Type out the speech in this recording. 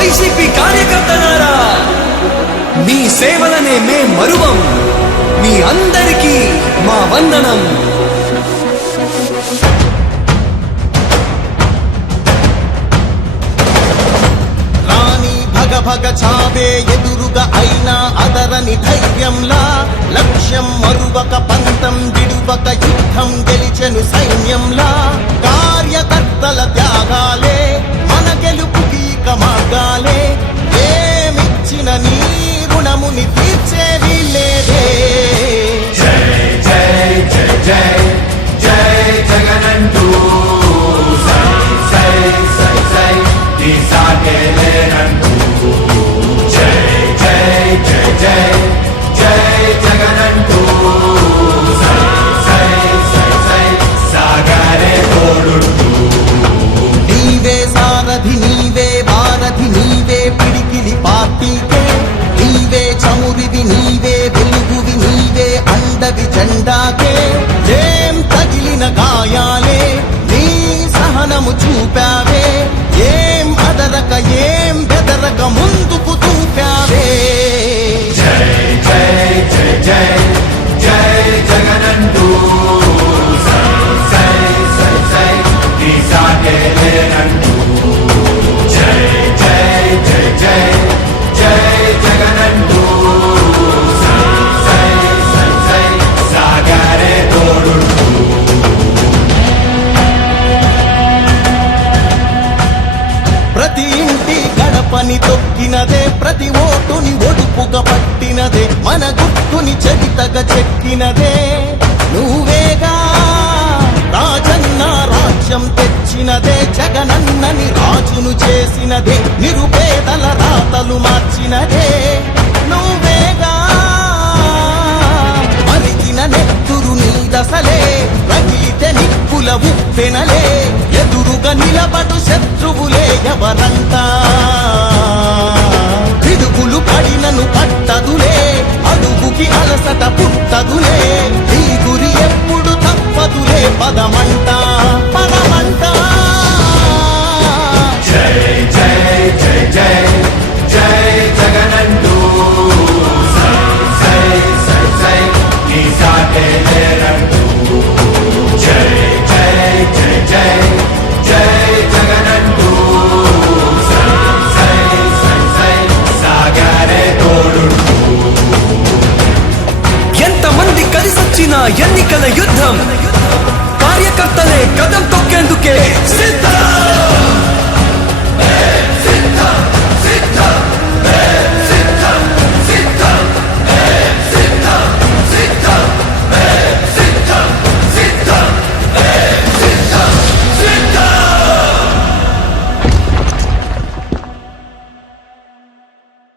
YCP కార్యకర్తలారా, మీ సేవలనే మే మరువం. మీ అందరికీ మా వందనం. భగ చావే ఎదురుగా అయినా అదరని ధైర్యంలా, లక్ష్యం మరువక పంతం విడువక యుద్ధం గెలిచెను సైన్యంలా. కార్యకర్తల త్యాగాలే మన గెలుపుకి మార్గాలే. ఏమిచ్చిన నీ రుణముని తీర్చేది లేదే. జై జై జై జై జై జగనంటూ సై సై సై సై నీ సాగే లేనంటూ. జై జై జై జై జై జగనంటూ సై సై సై సై సాగరే తోడుంటూ. నీవే సారథి నీవే వారధి నీవే పిడికిలి పార్టీకే. నీవే చమురివి నీవే వెలుగువి నీవే అండవి జెండాకే. ఏం తగిలిన గాయాలే నీ సహనము చూపావే. ఏం అదరక ఏం బెదరక ముందుకు చూపావే. జై జై జై జై జై జగనంటూ సై సై సై సై నీ సాగే లేనంటూ. జై జై జై జై జై జగనంటూ సై సై సై సై సాగరే తోడుంటూ. ప్రతి ఇంటి గడపని తొక్కినదే, ప్రతి ఓటుని ఒడుపుగా పట్టినదే, మన గుర్తుని చరితగా చెక్కినదే నువ్వేగా. రాజన్న రాజ్యం తెచ్చినదే, జగనన్నని రాజును చేసినదే, నిరుపేదల రాతలు మార్చినదే నువ్వేగా. మరిగిన నెత్తురు నీ దశలే, రగిలితే నిప్పుల ఉప్పెనలే. ఎదురుగా నిలబడు శత్రువులే ఎవరంతా. పిడుగులు పడినను పట్టదులే, అడుగుకి అలసట పుట్టదులే. ఈ గురి ఎప్పుడు తప్పదులే, పదమంట పదమంట.